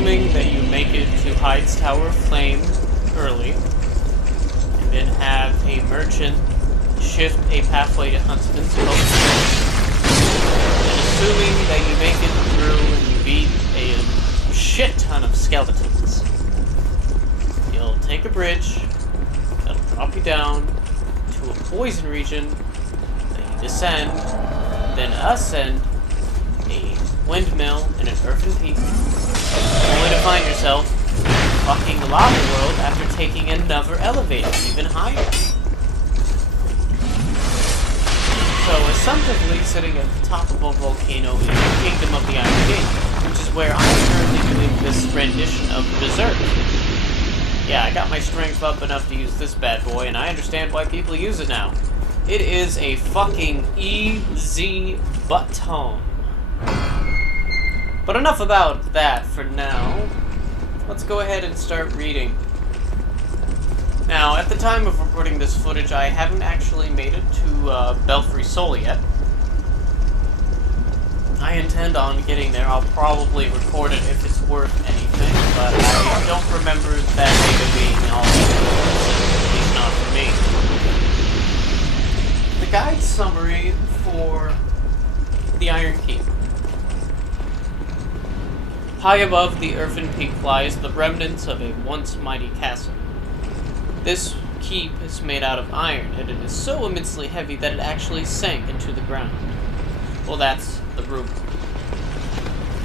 assuming that you make it to Hyde's Tower of Flame early, and then have a merchant shift a pathway to Huntsman's Post, and assuming that you make it through and you beat a shit ton of skeletons, you'll take a bridge that'll drop you down to a poison region that you descend, then ascend a windmill in an earthen peak, only to find yourself fucking lava world after taking another elevator even higher. So, assumptively sitting at the top of a volcano in the Kingdom of the Iron King, which is where I'm currently doing this rendition of Berserk. Yeah, I got my strength up enough to use this bad boy, and I understand why people use it now. It is a fucking easy button. But enough about that for now. Let's go ahead and start reading. Now, at the time of recording this footage, I haven't actually made it to Belfry Soul yet. I intend on getting there. I'll probably record it if it's worth anything, but I don't remember that data being all that important, at least not for me. The guide summary for the Iron Keep. High above the earthen peak lies the remnants of a once mighty castle. This keep is made out of iron, and it is so immensely heavy that it actually sank into the ground. Well, that's the rumor.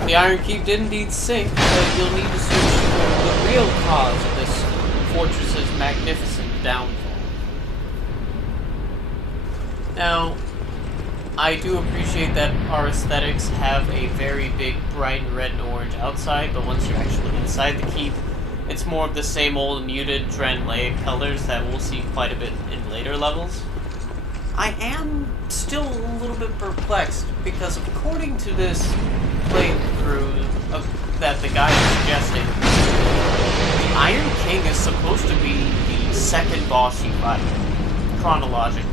The Iron Keep did indeed sink, but you'll need to search for the real cause of this fortress's magnificent downfall. Now, I do appreciate that our aesthetics have a very big bright red and orange outside, but once you're actually inside the keep, it's more of the same old muted Drenlaic colors that we'll see quite a bit in later levels. I am still a little bit perplexed, because according to this playthrough that the guy is suggesting, the Iron King is supposed to be the second boss you fight, chronologically.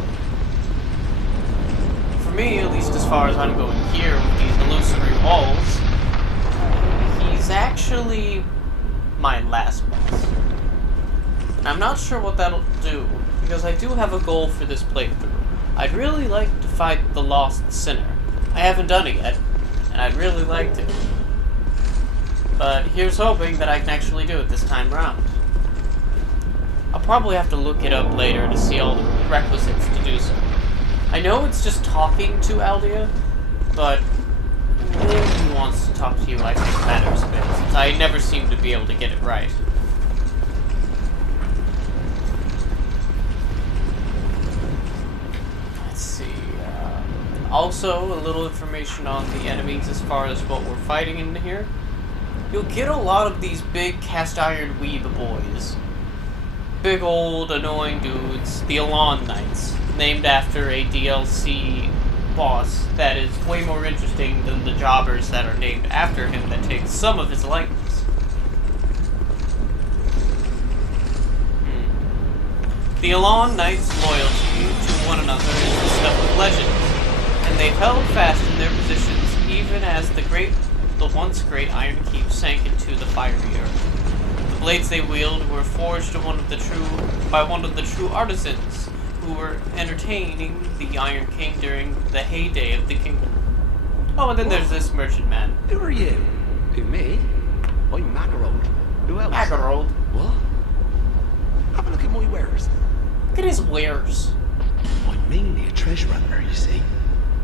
For me, at least as far as I'm going here with these illusory walls, he's actually my last boss. And I'm not sure what that'll do, because I do have a goal for this playthrough. I'd really like to fight the Lost Sinner. I haven't done it yet, and I'd really like to. But here's hoping that I can actually do it this time around. I'll probably have to look it up later to see all the requisites to do so. I know it's just talking to Aldea, but if he wants to talk to you, I think matters a bit, since I never seem to be able to get it right. Let's see. Also, a little information on the enemies as far as what we're fighting in here. You'll get a lot of these big cast iron weeb boys. Big old annoying dudes, the Elon Knights, named after a DLC boss that is way more interesting than the jobbers that are named after him that take some of his likeness. The Elon Knights' loyalty to one another is the stuff of legends, and they've held fast in their positions even as the once great Iron Keep sank into the fiery earth. The blades they wield were forged by one of the true artisans who were entertaining the Iron King during the heyday of the kingdom. Oh, and then there's this merchant man. Who are you? Who, me? I'm Magarold. Who else? Magarold. What? Have a look at my wares. Look at his wares. I'm mainly a treasure hunter, you see.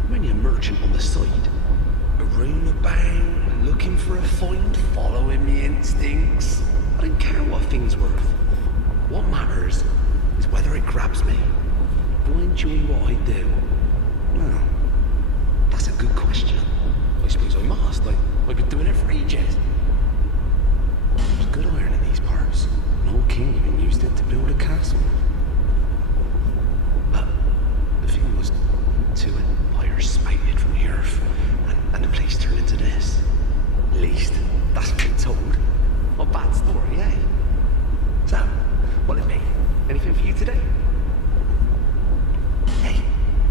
I'm only a merchant on the side. Around about, looking for a find, following me instincts. I don't care what a thing's worth. What matters is whether it grabs me. Do I enjoy what I do? Well, that's a good question. I suppose I must. I've been doing it for ages. There's good iron in these parts. An old king even used it to build a castle. But the thing was, two empires spouted from the earth, and the place turned into this. At least, that's what I'm told. A bad story, eh? So, what'll it be? Anything for you today? Hey,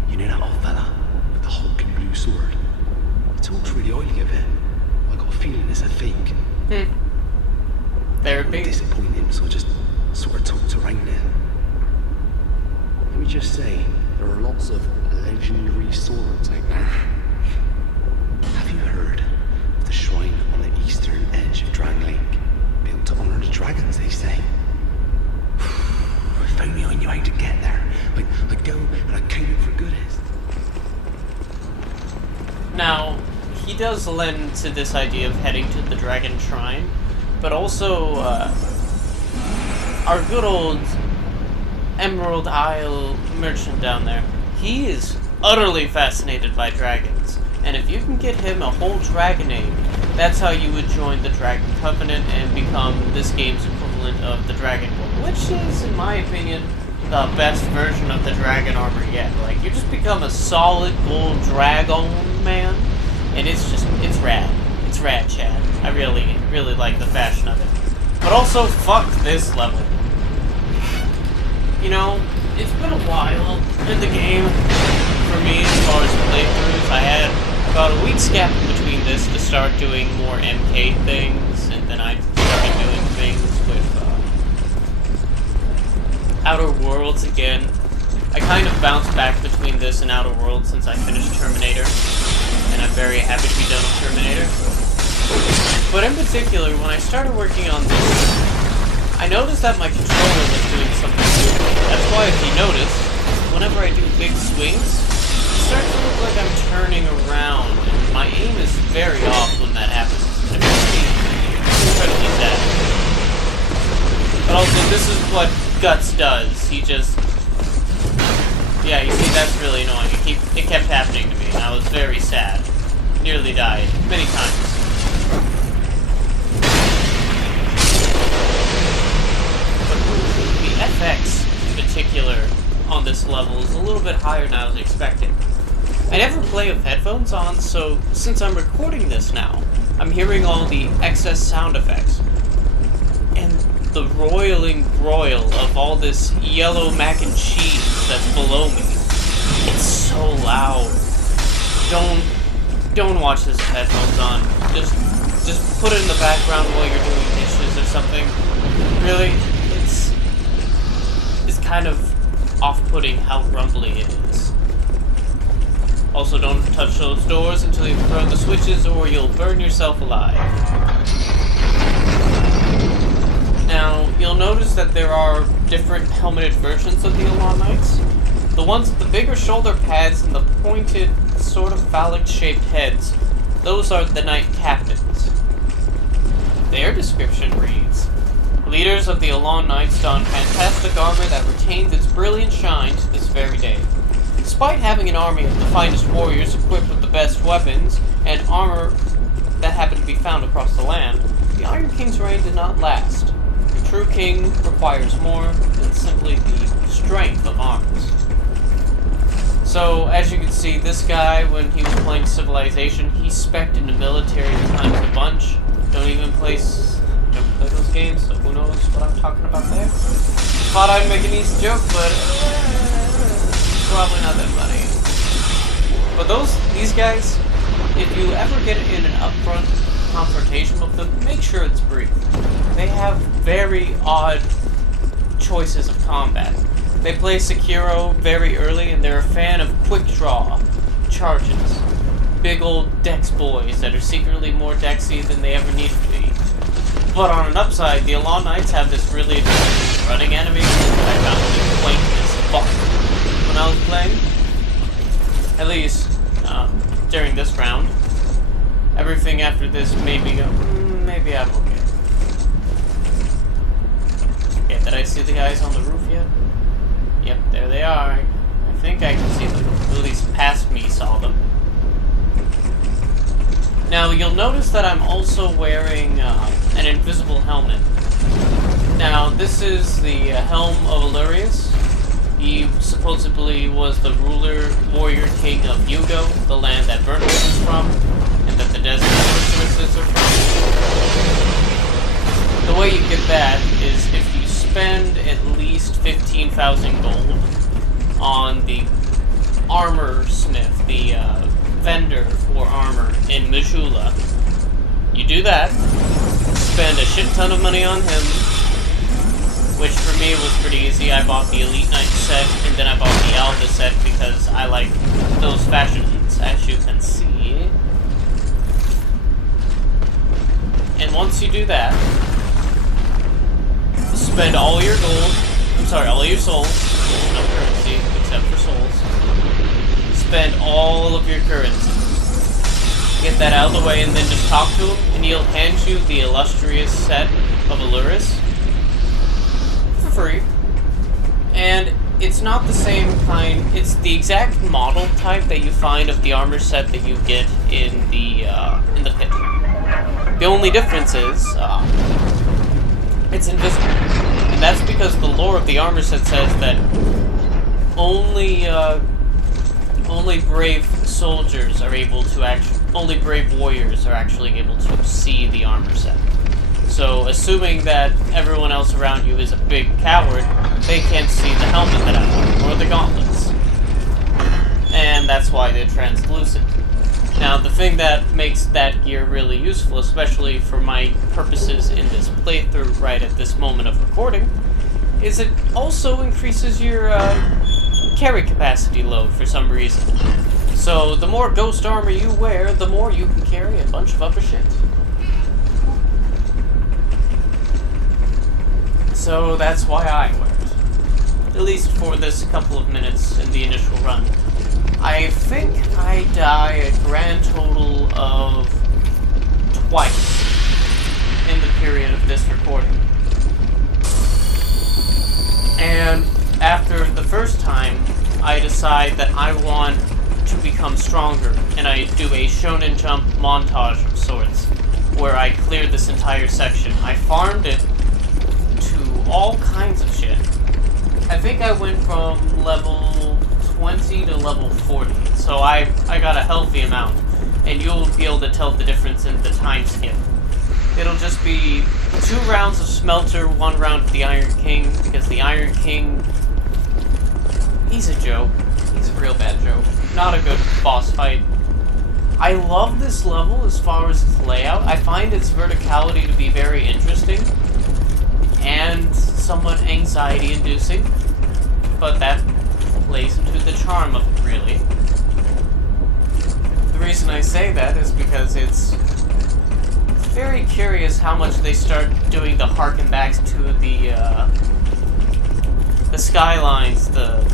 you know that old fella with the hulking blue sword? He talks really highly of it. I got a feeling it's a fake. there it I'd be. disappoint him, so I just sort of talked around it. Let me just say, there are lots of legendary swords out there. Have you heard of the shrine on the eastern edge of Drang Lake? Built to honor the dragons, they say. If only I knew how to get there. I'd go and I'd count it for goodest. Now, he does lend to this idea of heading to the Dragon Shrine, but also, our good old Emerald Isle merchant down there, he is utterly fascinated by dragons, and if you can get him a whole dragon name, that's how you would join the Dragon Covenant and become this game's equivalent of the Dragon Ball, which is, in my opinion, the best version of the dragon armor yet. Like, you just become a solid gold dragon man, and it's rad. It's rad, Chad. I really like the fashion of it. But also, fuck this level. You know, it's been a while in the game for me as far as playthroughs. I had about a week's gap in between this to start doing more MK things, and then I started doing things with Outer Worlds again. I kind of bounced back between this and Outer Worlds since I finished Terminator, and I'm very happy to be done with Terminator. But in particular, when I started working on this, I noticed that my controller was doing something weird. That's why, if you notice, whenever I do big swings, it starts to look like I'm turning around, and my aim is very off when that happens. It makes me incredibly sad. But also, this is what Guts does. He just... Yeah, you see, that's really annoying. It kept happening to me, and I was very sad. Nearly died. Many times. The FX, in particular, on this level is a little bit higher than I was expecting. I never play with headphones on, so since I'm recording this now, I'm hearing all the excess sound effects. And the roiling broil of all this yellow mac and cheese that's below me. It's so loud. Don't watch this with headphones on. Just put it in the background while you're doing dishes or something. Really, it's kind of off-putting how rumbly it is. Also, don't touch those doors until you've thrown the switches or you'll burn yourself alive. Now, you'll notice that there are different helmeted versions of the Elon Knights. The ones with the bigger shoulder pads and the pointed, sort of phallic-shaped heads, those are the Knight Captains. Their description reads, leaders of the Elon Knights don fantastic armor that retains its brilliant shine to this very day. Despite having an army of the finest warriors equipped with the best weapons and armor that happened to be found across the land, the Iron King's reign did not last. The true king requires more than simply the strength of arms. So, as you can see, this guy, when he was playing Civilization, he spec'd into military times a bunch. Don't play those games, so who knows what I'm talking about there. Thought I'd make an easy joke, but probably not that funny. But these guys, if you ever get in an upfront confrontation with them, make sure it's brief. They have very odd choices of combat. They play Sekiro very early, and they're a fan of quick draw charges. Big old dex boys that are secretly more dexy than they ever need to be. But on an upside, the Elon Knights have this really advanced running animation that I found really quaint as fuck when I was playing. At least, during this round. Everything after this made me go, maybe I'm okay. Okay, did I see the guys on the roof yet? Yep, there they are. I think I can see them. At least past me saw them. Now, you'll notice that I'm also wearing an invisible helmet. Now, this is the helm of Illyrius. He supposedly was the warrior king of Yugo, the land that Vernal is from, and that the desert sorceresses are from. The way you get that is if you spend at least 15,000 gold on the armor smith, the vendor for armor in Majula. You do that, spend a shit ton of money on him, which for me was pretty easy. I bought the Elite Knight set, and then I bought the Alva set because I like those fashions, as you can see. And once you do that, spend all your gold, all your souls, there's no currency except for souls. Spend all of your currency. Get that out of the way and then just talk to him, and he'll hand you the illustrious set of Alluris for free. And it's not the same kind, it's the exact model type that you find of the armor set that you get in the pit. The only difference is, it's invisible. And that's because the lore of the armor set says that only brave soldiers are able to only brave warriors are actually able to see the armor set. So, assuming that everyone else around you is a big coward, they can't see the helmet that I'm wearing, or the gauntlets. And that's why they're translucent. Now, the thing that makes that gear really useful, especially for my purposes in this playthrough right at this moment of recording, is it also increases your carry capacity load for some reason. So, the more ghost armor you wear, the more you can carry a bunch of other shit. So, that's why I wear it. At least for this couple of minutes in the initial run. I think I die a grand total of twice in the period of this recording. And after the first time, I decide that I want to become stronger, and I do a Shonen Jump montage of sorts, where I cleared this entire section. I farmed it to all kinds of shit. I think I went from level 20 to level 40, so I got a healthy amount, and you'll be able to tell the difference in the time skip. It'll just be 2 rounds of Smelter, 1 round of the Iron King, because the Iron King, he's a joke. He's a real bad joke. Not a good boss fight. I love this level as far as its layout. I find its verticality to be very interesting, and somewhat anxiety-inducing, but that plays into the charm of it, really. The reason I say that is because it's very curious how much they start doing the harken backs to the skylines, the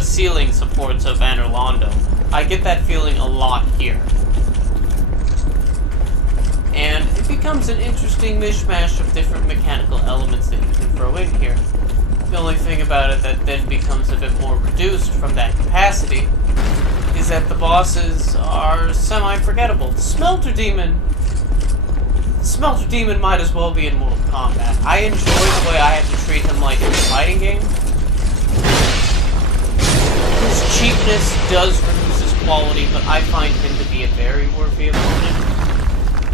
ceiling supports of Anor Londo. I get that feeling a lot here. And it becomes an interesting mishmash of different mechanical elements that you can throw in here. The only thing about it that then becomes a bit more reduced from that capacity is that the bosses are semi-forgettable. The Smelter Demon might as well be in Mortal Kombat. I enjoy the way I have to treat him like in a fighting game. His cheapness does reduce his quality, but I find him to be a very worthy opponent.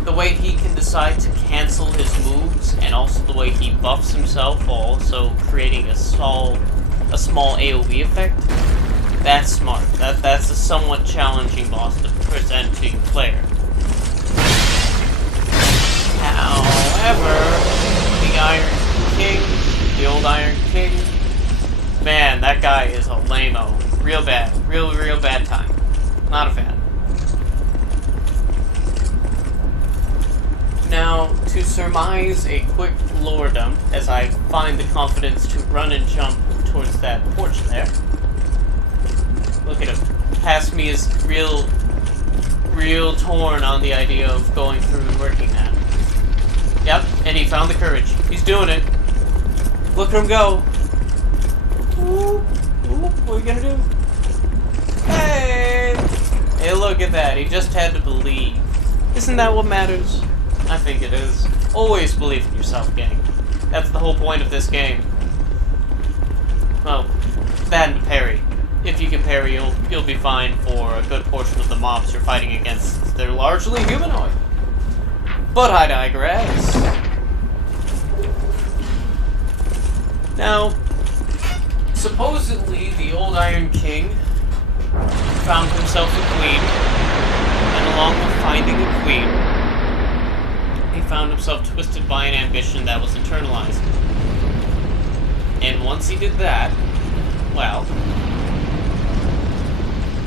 The way he can decide to cancel his moves, and also the way he buffs himself while also creating a small AoE effect, that's smart. That's a somewhat challenging boss to present to your player. However, the Iron King, the old Iron King, man, that guy is a lame-o. Real bad. Real bad time. Not a fan. Now, to surmise a quick lore dump, as I find the confidence to run and jump towards that porch there. Look at him. Past me is real torn on the idea of going through and working that. Yep, and he found the courage. He's doing it. Look at him go. Ooh, what are you gonna do? Hey! Hey, look at that. He just had to believe. Isn't that what matters? I think it is. Always believe in yourself, gang. That's the whole point of this game. Well, that and parry. If you can parry, you'll be fine for a good portion of the mobs you're fighting against. They're largely humanoid. But I digress. Now, supposedly the old Iron King found himself a queen, and along with finding a queen, he found himself twisted by an ambition that was internalized. And once he did that, well,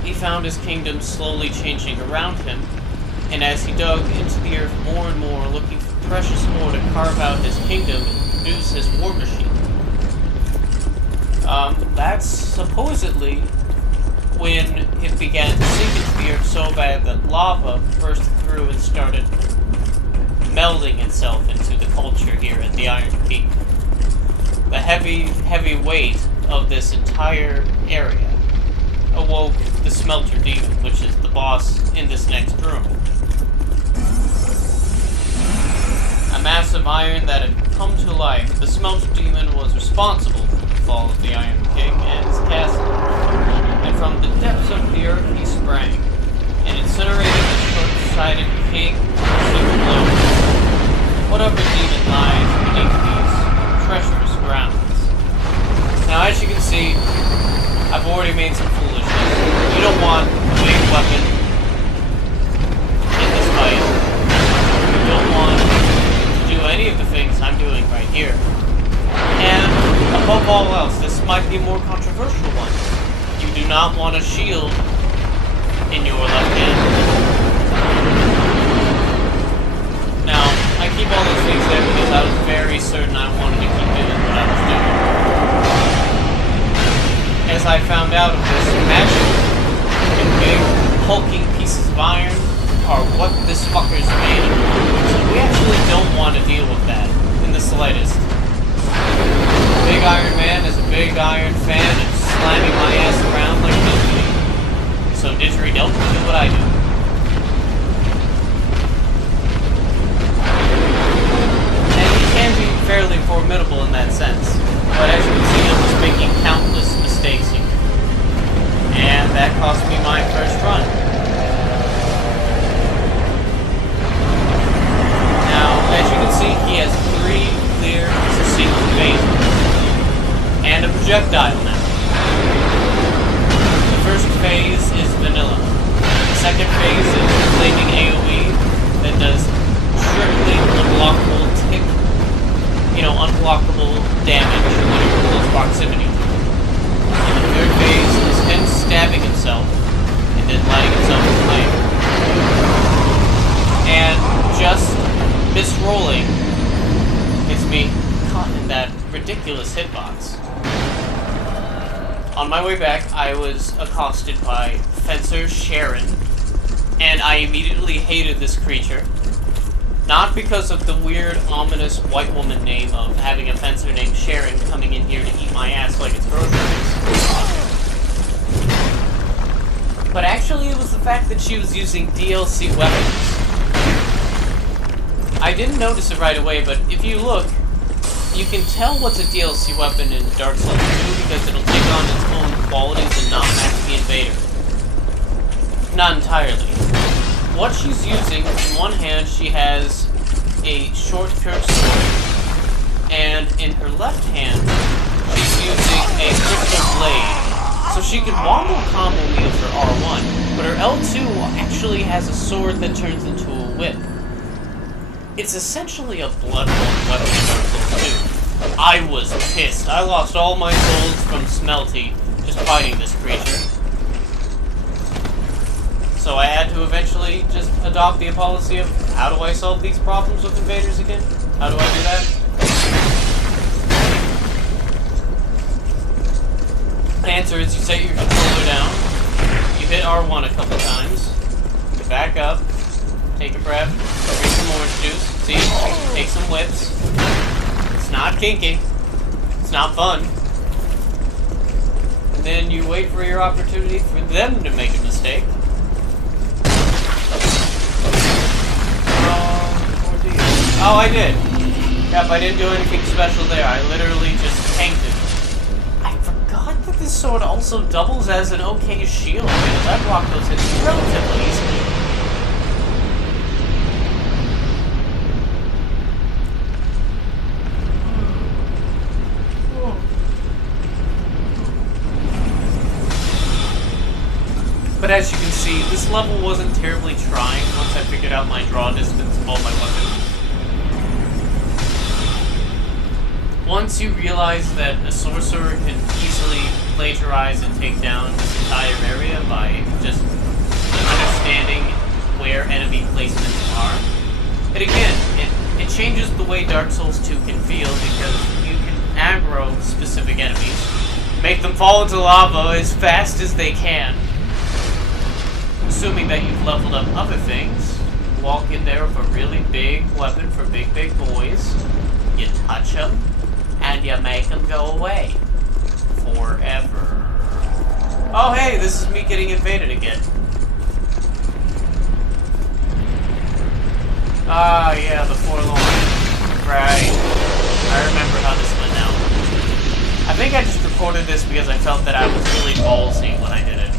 he found his kingdom slowly changing around him, and as he dug into the earth more and more, looking for precious ore to carve out his kingdom and produce his war machine, that's supposedly when it began to sink into the earth so bad that lava burst through and started melding itself into the culture here at the Iron Peak. The heavy weight of this entire area awoke the Smelter Demon, which is the boss in this next room. A massive iron that had come to life, the Smelter Demon was responsible for the fall of the Iron King and his castle. And from the depths of the earth he sprang, and incinerated the short-sighted king with blows. Whatever demon lies beneath these treacherous grounds. Now, as you can see, I've already made some foolishness. You don't want a big weapon in this fight. You don't want to do any of the things I'm doing right here. And above all else, this might be a more controversial one. You do not want a shield in your left hand. Now, I keep all those things there because I was very certain I wanted to keep doing what I was doing. As I found out of this, magic and big, hulking pieces of iron are what this fucker's made of. So we actually don't want to deal with that in the slightest. Big Iron Man is a big iron fan and slamming my ass around like nobody. So Didgeridoo, do what I do. And he can be fairly formidable in that sense. But as you can see, I'm just making countless mistakes here. And that cost me my first run. Now, as you can see, he has 3 clear, succinct phases. And a projectile now. The first phase is vanilla. The second phase is flaming AoE that does strictly unblockable unblockable damage when you're in close proximity. And the third phase is him stabbing himself and then lighting himself in flame. And just misrolling gets me caught in that ridiculous hitbox. On my way back, I was accosted by Fencer Sharon, and I immediately hated this creature. Not because of the weird, ominous white woman name of having a fencer named Sharon coming in here to eat my ass like it's groceries. But actually it was the fact that she was using DLC weapons. I didn't notice it right away, but if you look, you can tell what's a DLC weapon in Dark Souls 2 because it'll take on its own qualities and not match the invader. Not entirely. What she's using, in one hand she has a short curved sword, and in her left hand she's using a crystal blade. So she can wombo combo me with her R1, but her L2 actually has a sword that turns into a whip. It's essentially a bloodborne weapon in Dark Souls 2. I was pissed. I lost all my souls from Smelty just fighting this creature. So I had to eventually just adopt the policy of, how do I solve these problems with invaders again? How do I do that? The answer is you set your controller down, you hit R1 a couple times, you back up, take a breath, drink some orange juice, see, take some whips. It's not kinky, it's not fun. And then you wait for your opportunity for them to make a mistake. Oh, I did. Yep, I didn't do anything special there. I literally just tanked it. I forgot that this sword also doubles as an okay shield, because I block those hits relatively easily. But as you can see, this level wasn't terribly trying once I figured out my draw distance of all my weapons. Once you realize that a sorcerer can easily plagiarize and take down this entire area by just understanding where enemy placements are, and again, it changes the way Dark Souls 2 can feel because you can aggro specific enemies, make them fall into lava as fast as they can, assuming that you've leveled up other things. Walk in there with a really big weapon for big boys, you touch them, and you make them go away. Forever. Oh hey, this is me getting invaded again. Ah, yeah, the forlorn. Right. I remember how this went now. I think I just recorded this because I felt that I was really ballsy when I did it.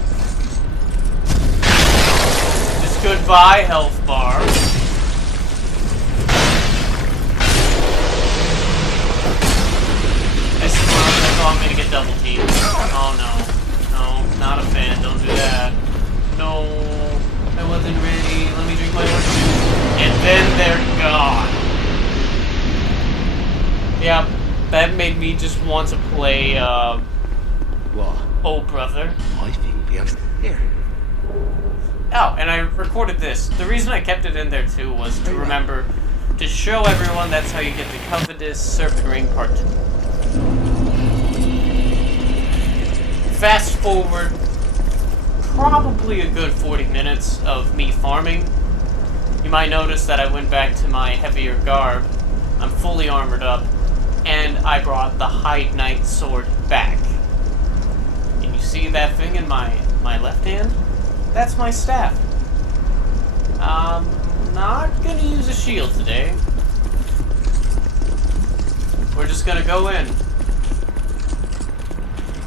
Just goodbye, health bar. I thought I'm gonna get double teamed. Oh no. No, not a fan, don't do that. No, I wasn't ready. Let me drink my orange juice. And then they're gone. Yeah, that made me just want to play, What? Oh Brother. I think we have... Here. Oh, and I recorded this. The reason I kept it in there too was to remember to show everyone that's how you get the Covetous Serpent Ring Part 2. Fast forward probably a good 40 minutes of me farming. You might notice that I went back to my heavier garb. I'm fully armored up, and I brought the Hide Knight sword back. And you see that thing in my left hand? That's my staff. I'm not gonna use a shield today. We're just gonna go in.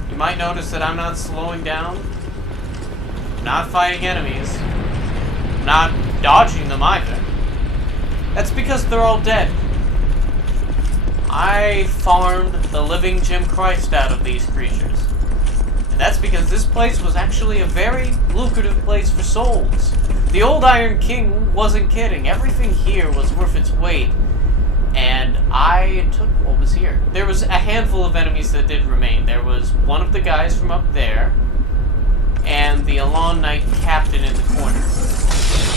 You might notice that I'm not slowing down, not fighting enemies, not dodging them either. That's because they're all dead. I farmed the living Jim Christ out of these creatures. And that's because this place was actually a very lucrative place for souls. The old Iron King wasn't kidding. Everything here was worth its weight. And I took what was here. There was a handful of enemies that did remain. There was one of the guys from up there, and the Alon Knight captain in the corner.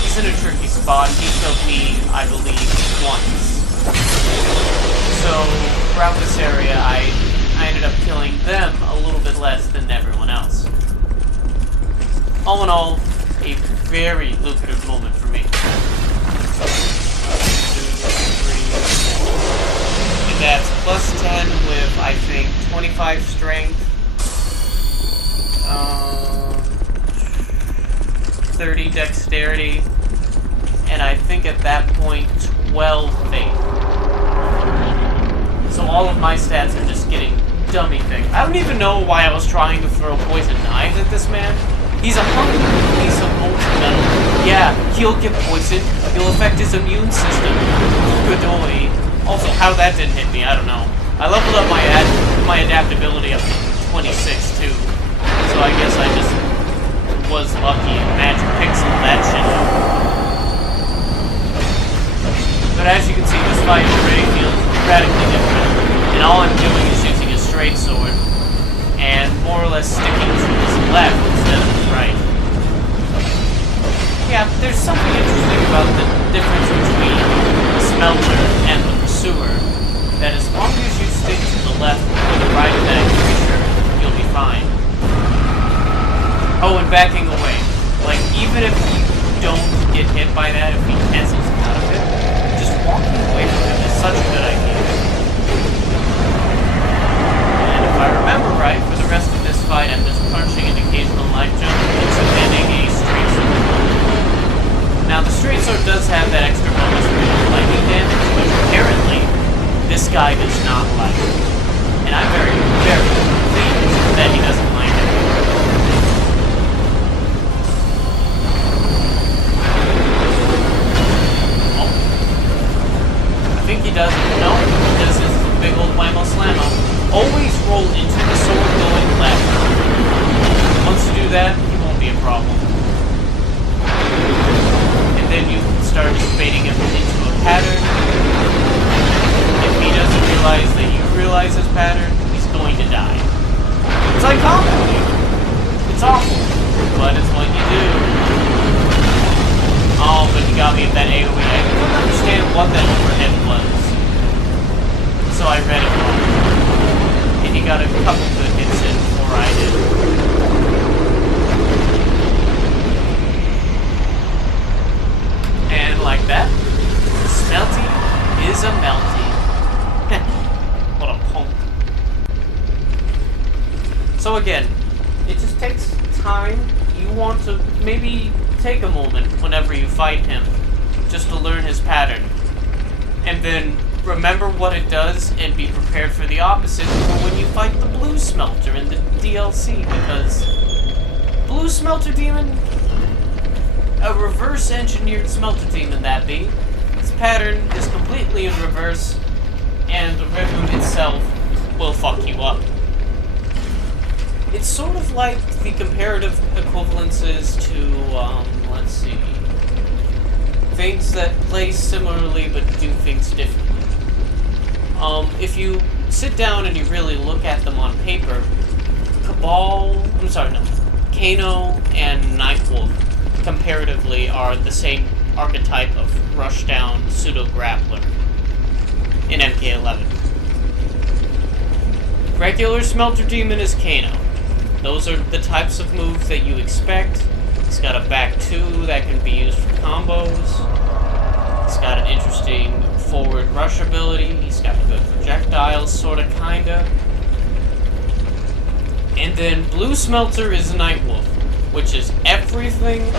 He's in a tricky spot. He killed me, I believe, once. So, throughout this area, I ended up killing them a little bit less than everyone else. All in all, a very lucrative moment for me. And that's plus 10 with, I think, 25 strength, 30 dexterity, and I think at that point 12 faith. So all of my stats are just getting dummy things. I don't even know why I was trying to throw poison knives at this man. He's a hungry piece of molten metal. Yeah, he'll get poisoned. He'll affect his immune system. Goodoi. Also, how that didn't hit me, I don't know. I leveled up my adaptability up to 26 too. So I guess I just was lucky and magic pixel that shit up. But as you can see, this fight already feels radically different. And all I'm doing is using a straight sword and more or less sticking to his left instead of his right. Yeah, there's something interesting about the difference between the smelter and the pursuer, that as long as you stick to the left or the right of that creature, you'll be fine. Oh, and backing away. Like, even if you don't get hit by that, if he cancels out of it, just walking away from him is such a good idea. And if I remember right, for the rest of this fight, I'm just punching an occasional life jump into hitting a straight sword. Now, the straight sword does have that extra bonus of lightning damage, which apparently this guy does not like. And I'm very, very pleased that he doesn't like it. Oh. I think he does. No, he does his big old whammo slammo. Always roll into the sword going left. Once you do that, he won't be a problem. And then you start fading him into a pattern. If he doesn't realize that you realize pattern, he's going to die. It's like combat. It's awful, but it's what you do. Oh, but he got me with that AoE. I couldn't understand what that overhead was. So I read it wrong. And he got a couple good hits in before I did. And like that, Smelty is a melty. What a punk. So again, it just takes time. You want to maybe take a moment whenever you fight him just to learn his pattern. And then remember what it does and be prepared for the opposite for when you fight the Blue Smelter in the DLC, because Blue Smelter Demon, a reverse-engineered Smelter Demon that be, its pattern is completely in reverse, and the rhythm itself will fuck you up. It's sort of like the comparative equivalences to, let's see, things that play similarly but do things differently. If you sit down and you really look at them on paper, Kano and Nightwolf comparatively are the same archetype of rushdown pseudo-grappler in MK11. Regular Smelter Demon is Kano. Those are the types of moves that you expect. He's got a back two that can be used for combos. He's got an interesting forward rush ability. He's got good projectiles, sorta, kinda. And then Blue Smelter is Nightwolf, which is everything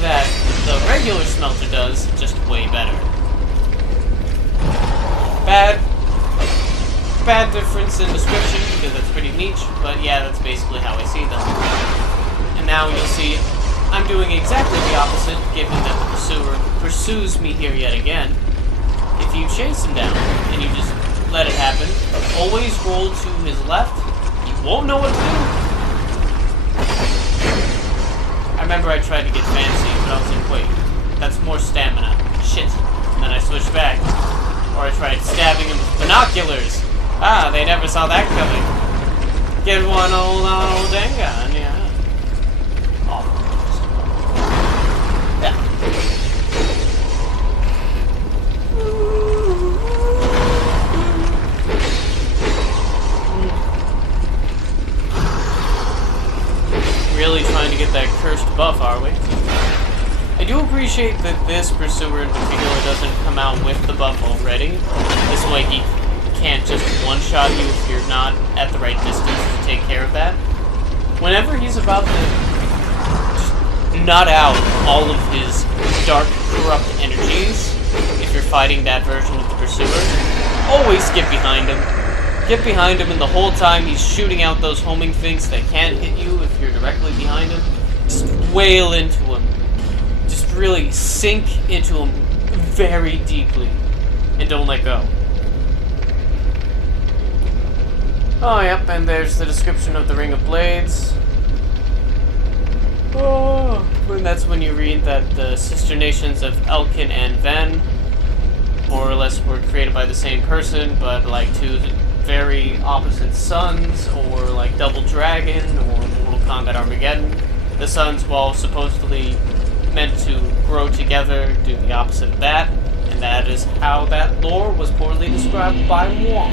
that the regular Smelter does, just way better. Bad difference in description, because it's pretty niche, but yeah, that's basically how I see them. And now you'll see I'm doing exactly the opposite, given that the pursuer pursues me here yet again. If you chase him down, and you just let it happen, always roll to his left, he won't know what to do. I remember I tried to get fancy, but I was like, wait, that's more stamina. Shit. And then I switched back. Or I tried stabbing him with binoculars. Ah, they never saw that coming. Get one old Denga, yeah. Oh. Yeah. Really trying to get that cursed buff, are we? I do appreciate that this pursuer in particular doesn't come out with the buff already. This way he can't just one-shot you if you're not at the right distance to take care of that. Whenever he's about to just nut out all of his dark, corrupt energies, if you're fighting that version of the pursuer, always get behind him. Get behind him, and the whole time he's shooting out those homing things that can't hit you if you're directly behind him, just wail into him. Just really sink into him very deeply, and don't let go. Oh, yep, and there's the description of the Ring of Blades. Oh, and that's when you read that the sister nations of Elkin and Ven, more or less, were created by the same person, but like two very opposite suns, or like Double Dragon, or Mortal Kombat Armageddon. The suns, while supposedly meant to grow together, do the opposite of that, and that is how that lore was poorly described by moi.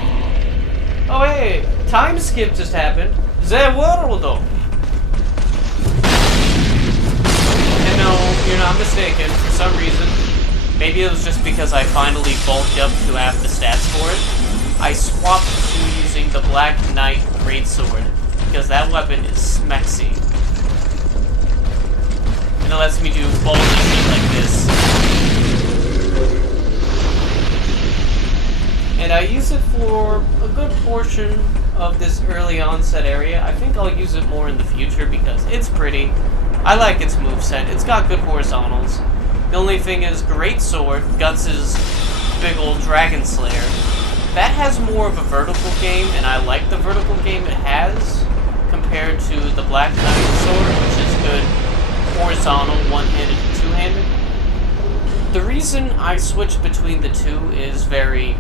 Oh hey, time skip just happened. The world! And no, you're not mistaken, for some reason. Maybe it was just because I finally bulked up to have the stats for it. I swapped to using the Black Knight Greatsword, because that weapon is smexy. And it lets me do ballsy shit like this. And I use it for a good portion of this early onset area. I think I'll use it more in the future because it's pretty. I like its moveset. It's got good horizontals. The only thing is Greatsword, Guts' big old Dragon Slayer, that has more of a vertical game, and I like the vertical game it has compared to the Black Knight sword, which is good horizontal, one-handed, and two-handed. The reason I switch between the two is very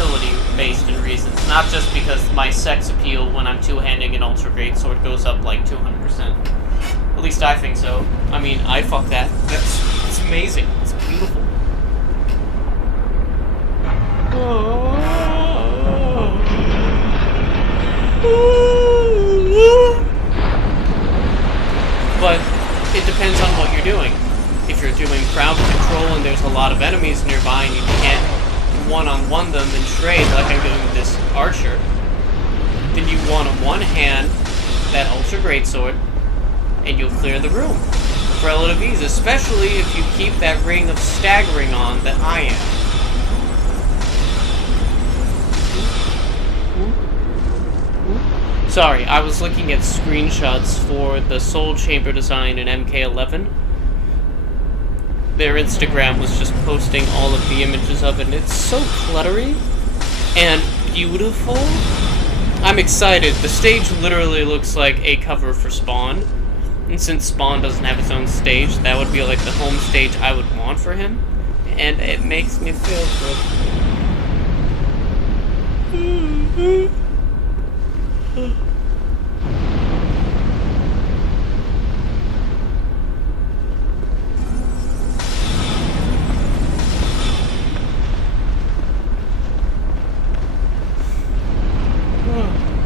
utility-based in reasons, not just because my sex appeal when I'm two-handing an ultra great sword goes up like 200%. At least I think so. I mean, I fuck that. It's amazing. It's beautiful. But it depends on what you're doing. If you're doing crowd control and there's a lot of enemies nearby and you can't one-on-one them and trade like I'm doing with this archer, then you want to one-hand that ultra greatsword and you'll clear the room with relative ease, especially if you keep that ring of staggering on that I am. Sorry, I was looking at screenshots for the Soul Chamber design in MK11. Their Instagram was just posting all of the images of it, and it's so cluttery and beautiful. I'm excited. The stage literally looks like a cover for Spawn. And since Spawn doesn't have his own stage, that would be like the home stage I would want for him. And it makes me feel good.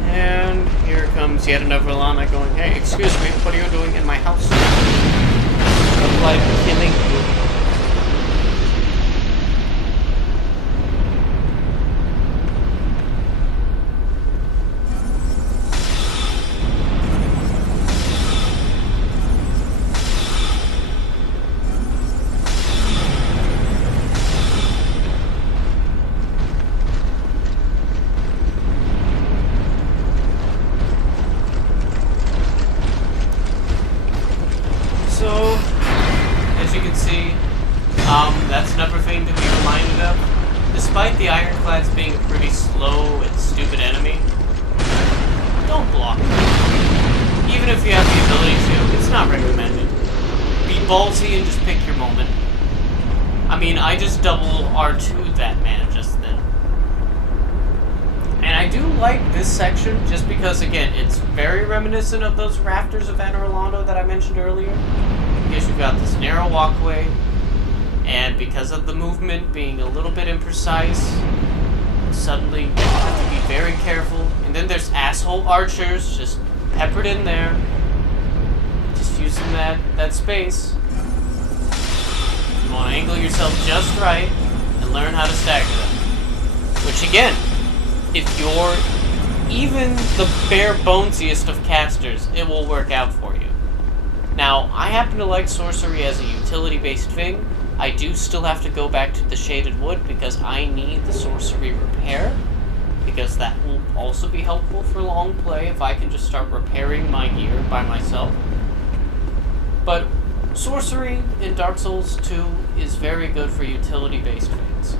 And here comes yet another Lana going, hey, excuse me, what are you doing in my house? I'm like killing you. So, as you can see, that's another thing to be reminded of. Despite the Ironclads being a pretty slow and stupid enemy, don't block them. Even if you have the ability to, it's not recommended. Be ballsy and just pick your moment. I mean, I just double R2'd that man just then. And I do like this section just because, again, it's very reminiscent of those rafters of Anne Orlando that I mentioned earlier. Because you've got this narrow walkway, and because of the movement being a little bit imprecise, suddenly you have to be very careful. And then there's asshole archers just peppered in there, just using that space. You want to angle yourself just right and learn how to stagger them. Which again, if you're even the bare bonesiest of casters, it will work out for you. Now, I happen to like sorcery as a utility-based thing. I do still have to go back to the shaded wood because I need the sorcery repair, because that will also be helpful for long play if I can just start repairing my gear by myself. But sorcery in Dark Souls 2 is very good for utility-based things.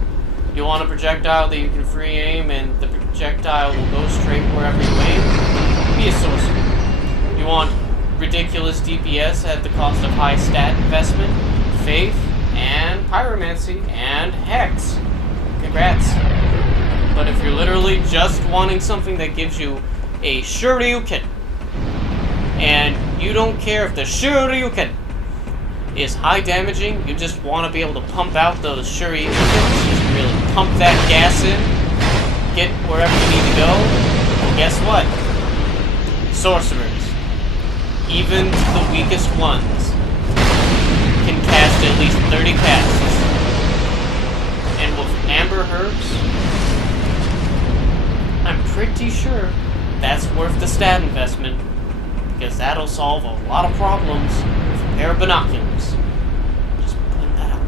You want a projectile that you can free aim and the projectile will go straight wherever you aim? Be a sorcerer. You want ridiculous DPS at the cost of high stat investment? Faith, and Pyromancy, and Hex. Congrats. But if you're literally just wanting something that gives you a Shoryuken, and you don't care if the Shoryuken is high damaging, you just want to be able to pump out those Shoryukens, just really pump that gas in, get wherever you need to go, well, guess what? Sorcerers, even the weakest ones, can cast at least 30 casts. And with Amber Herbs, I'm pretty sure that's worth the stat investment, because that'll solve a lot of problems with a pair of binoculars. Just putting that out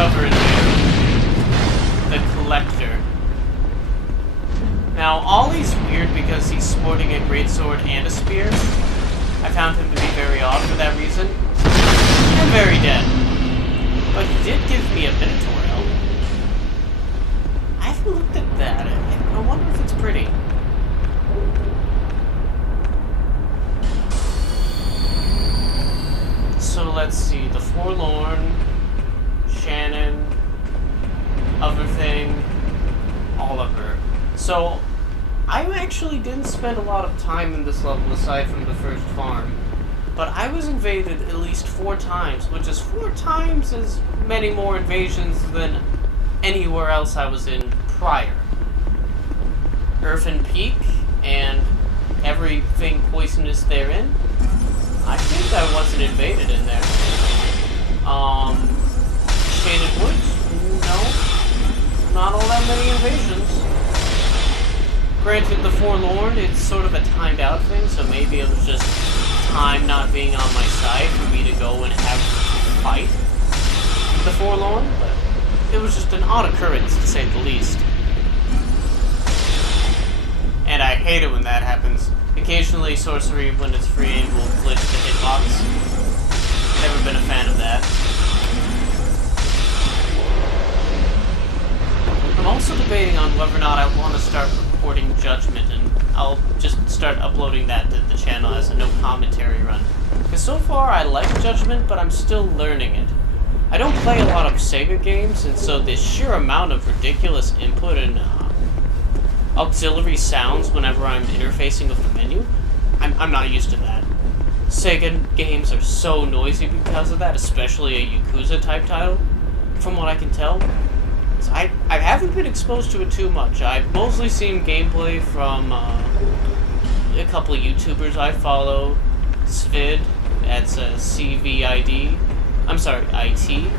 over in there. The Collector. Now, Ollie's weird because he's sporting a greatsword and a spear. I found him to be very odd for that reason. And very dead. But he did give me a Minotaur elk. I haven't looked at that. I wonder if it's pretty. So let's see. The Forlorn, Shannon, other thing, Oliver. So, I actually didn't spend a lot of time in this level aside from the first farm. But I was invaded at least 4 times, which is 4 times as many more invasions than anywhere else I was in prior. Earthen Peak and everything poisonous therein. I think I wasn't invaded in there. Shaded Woods? No. Not all that many invasions. Granted, the Forlorn, it's sort of a timed out thing, so maybe it was just time not being on my side for me to go and have a fight the Forlorn, but it was just an odd occurrence, to say the least. And I hate it when that happens. Occasionally, sorcery, when it's free aim, will glitch the hitbox. Never been a fan of that. I'm also debating on whether or not I want to start recording Judgment, and I'll just start uploading that to the channel as a no commentary run. Because so far I like Judgment, but I'm still learning it. I don't play a lot of Sega games, and so the sheer amount of ridiculous input and auxiliary sounds whenever I'm interfacing with the menu, I'm not used to that. Sega games are so noisy because of that, especially a Yakuza type title, from what I can tell. I haven't been exposed to it too much. I've mostly seen gameplay from a couple of YouTubers I follow. Svid, that's CVID. I'm sorry, IT.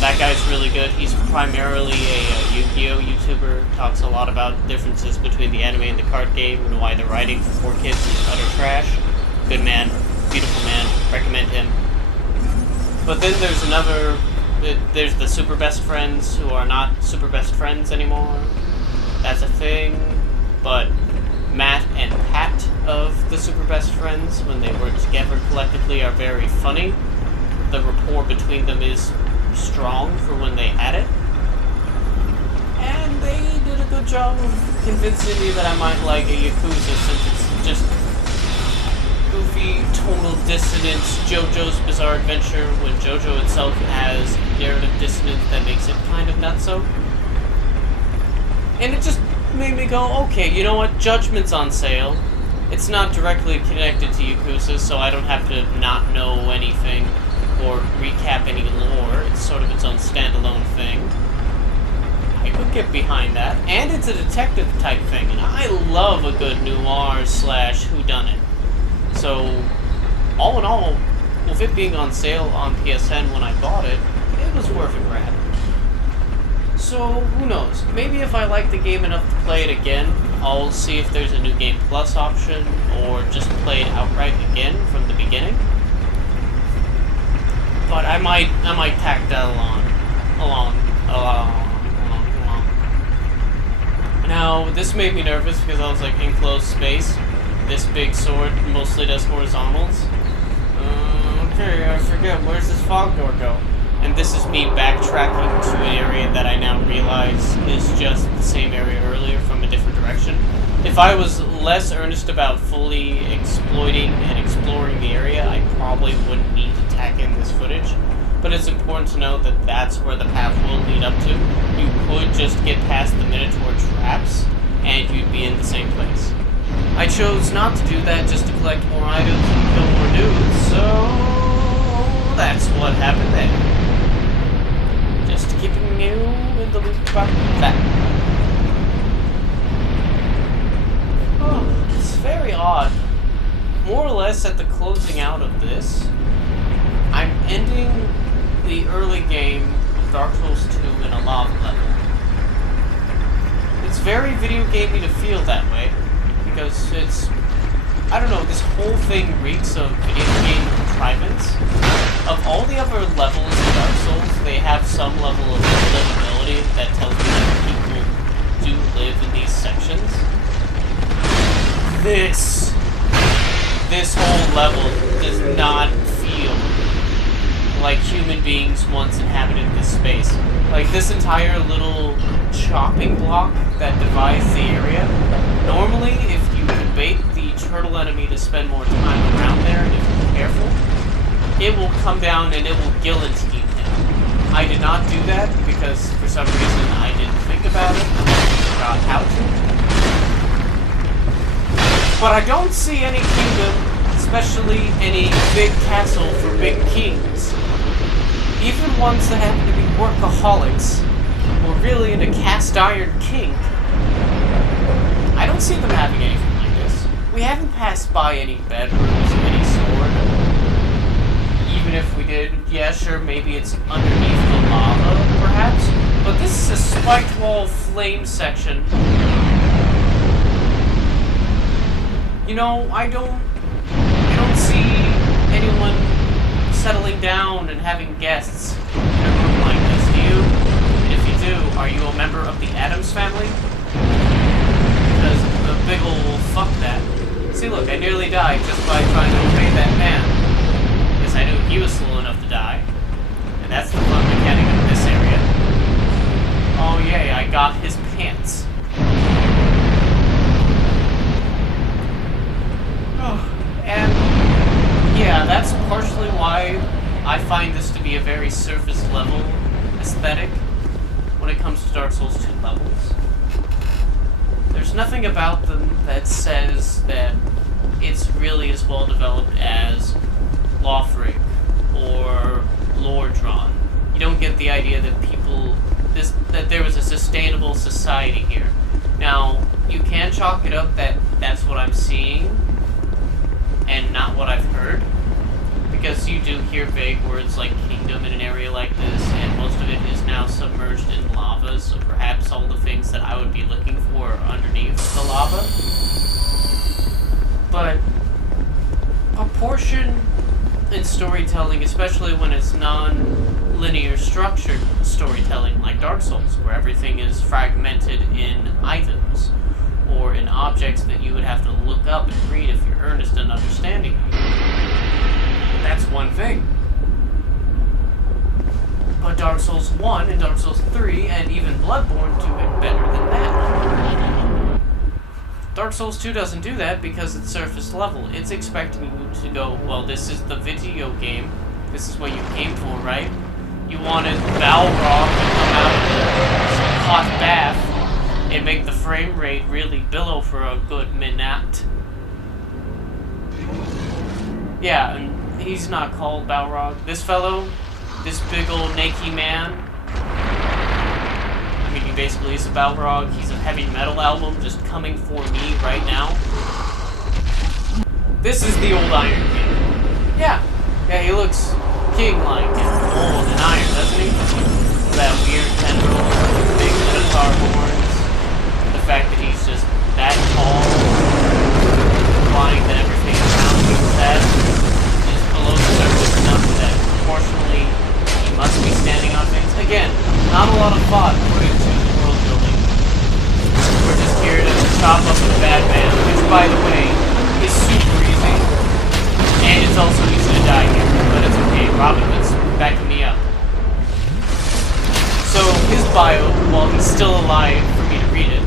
That guy's really good. He's primarily a Yu-Gi-Oh! YouTuber. Talks a lot about differences between the anime and the card game and why the writing for 4 kids is utter trash. Good man. Beautiful man. Recommend him. But then there's there's the super best friends who are not super best friends anymore. That's a thing. But Matt and Pat of the super best friends, when they work together collectively, are very funny. The rapport between them is strong for when they had it. And they did a good job of convincing me that I might like a Yakuza, since it's just goofy, tonal dissonance, JoJo's Bizarre Adventure, when JoJo itself has narrative dissonance that makes it kind of nutso. And it just made me go, okay, you know what, Judgment's on sale. It's not directly connected to Yakuza, so I don't have to not know anything or recap any lore. It's sort of its own standalone thing. I could get behind that. And it's a detective type thing, and I love a good noir / whodunit. So, all in all, with it being on sale on PSN when I bought it, it was worth a grab. So, who knows? Maybe if I like the game enough to play it again, I'll see if there's a New Game Plus option, or just play it outright again from the beginning. But I might tack that along. Now, this made me nervous because I was like in closed space. This big sword mostly does horizontals. Okay, I forget, where's this fog door go? And this is me backtracking to an area that I now realize is just the same area earlier from a different direction. If I was less earnest about fully exploiting and exploring the area, I probably wouldn't need to tack in this footage. But it's important to note that that's where the path will lead up to. You could just get past the Minotaur traps, and you'd be in the same place. I chose not to do that just to collect more items and kill more dudes, so that's what happened there. Just keeping you in the loop about that. Oh, it's very odd. More or less at the closing out of this, I'm ending the early game of Dark Souls 2 in a lava level. It's very video gamey to feel that way, because it's, I don't know, this whole thing reeks of video game contrivance. Of all the other levels in Dark Souls, they have some level of livability that tells me that people do live in these sections. this whole level does not feel like human beings once inhabited this space. Like, this entire little chopping block that divides the area, normally if you can bait the turtle enemy to spend more time around there, and if you're careful, it will come down and it will guillotine him. I did not do that because for some reason I didn't think about it, I forgot how to. But I don't see any kingdom, especially any big castle for big kings. Even ones that happen to be workaholics, or really into cast iron king. I don't see them having anything like this. We haven't passed by any bedrooms of any sort. Even if we did, yeah, sure, maybe it's underneath the lava, perhaps. But this is a spiked wall flame section. You know, I don't see anyone settling down and having guests in a room like this, do you? And if you do, are you a member of the Addams family? Because the big ol' fuck that. See, look, I nearly died just by trying to obey that man. Because I knew he was slow enough to die. And that's the fun mechanic of this area. Oh yay, I got his pants. And yeah, that's partially why I find this to be a very surface level aesthetic when it comes to Dark Souls 2 levels. There's nothing about them that says that it's really as well developed as Lothric or Lordran. You don't get the idea that that there was a sustainable society here. Now, you can chalk it up that that's what I'm seeing and not what I've heard, because you do hear vague words like kingdom in an area like this, and most of it is now submerged in lava, so perhaps all the things that I would be looking for are underneath the lava. But proportion in storytelling, especially when it's non-linear structured storytelling like Dark Souls, where everything is fragmented in items, or in objects that you would have to look up and read if you're earnest in understanding them. That's one thing. But Dark Souls 1 and Dark Souls 3 and even Bloodborne do it better than that. Dark Souls 2 doesn't do that because it's surface level. It's expecting you to go, well, this is the video game. This is what you came for, right? You wanted Balrog to come out of some hot bath and make the frame rate really billow for a good minute. Yeah, and he's not called Balrog. This fellow, this big old naked man, I mean, he basically is a Balrog. He's a heavy metal album just coming for me right now. This is the old Iron King. Yeah, he looks king-like and old and iron, doesn't he? That weird tendril, big guitar horns. The fact that he's just that tall, implying that everything around him is below the surface enough that proportionally he must be standing on things. Again, not a lot of thought put into the world building. We're just here to chop up the bad man, which, by the way, is super easy. And it's also easy to die here, but it's okay. Robin Hood's backing me up. So, his bio, while he's still alive for me to read it,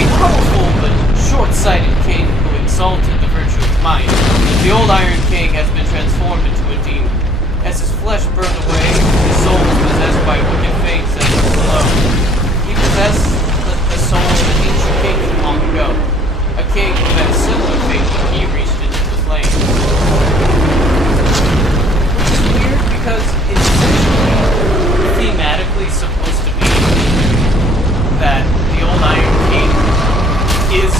a powerful but short-sighted king who exalted the virtue of might, the old Iron King has been transformed into a demon. As his flesh burned away, his soul was possessed by wicked fates that were below. He possessed the soul of an ancient king from long ago, a king who had a similar fate when he reached into the flames. Which is weird because it's essentially thematically supposed to be that the old Iron King is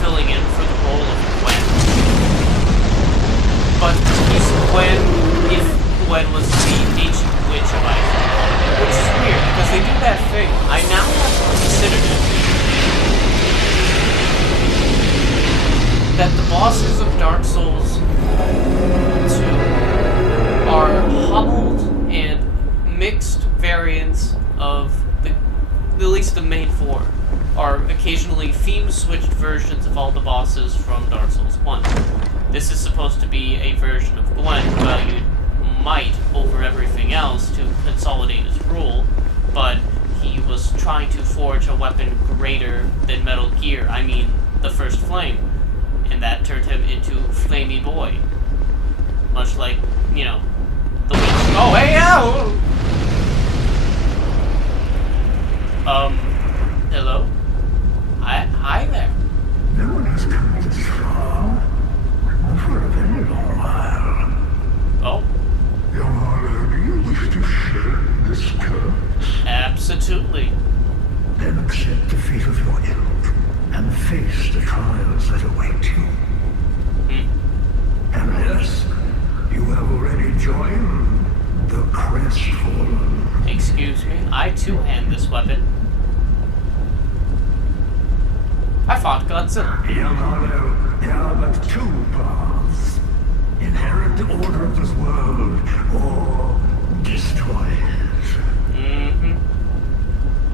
filling in for the role of Gwen. But he's Gwen if Gwen was the ancient witch of Iceland. Which is weird, because they do that thing. I now have considered it. That the bosses of Dark Souls 2 are hobbled and mixed variants of at least the main four. are occasionally theme-switched versions of all the bosses from Dark Souls 1. This is supposed to be a version of Gwen who valued might over everything else to consolidate his rule, but he was trying to forge a weapon greater than Metal Gear, I mean, the First Flame, and that turned him into Flamey Boy. Much like, you know, the Witch. Oh, hey, ow! Hello? Hi there. No one has come this far for a very long while. Oh, Young Harlow, do you wish to share this curse? absolutely. Then accept the fate of your ilk and face the trials that await you. Unless you have already joined the Crestfallen. Excuse me, I too hand this weapon. I fought Godzilla. Young Harlow, there are but two paths. Inherit the order of this world, or destroy it.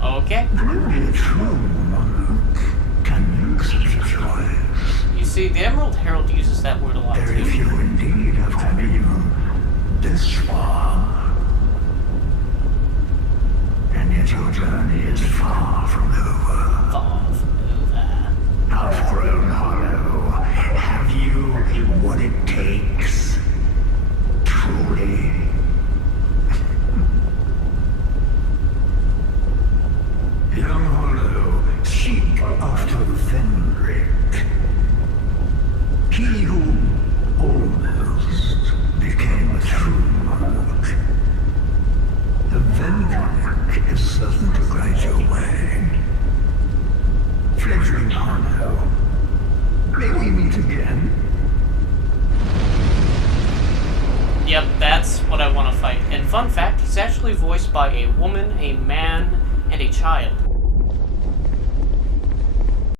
Okay. Only a true monarch can make such a choice. You see, the Emerald Herald uses that word a lot Very too. few indeed have come even this far. And yet your journey is far from over. Far from over. Half-grown Hollow, have you what it takes? Truly? Young Hollow, seek after Fenric. He who almost became a true monarch. The Fenric is certain to guide your way. Fledgling Hollow, may we meet again? Yep, that's what I want to fight. And fun fact, he's actually voiced by a woman, a man, and a child.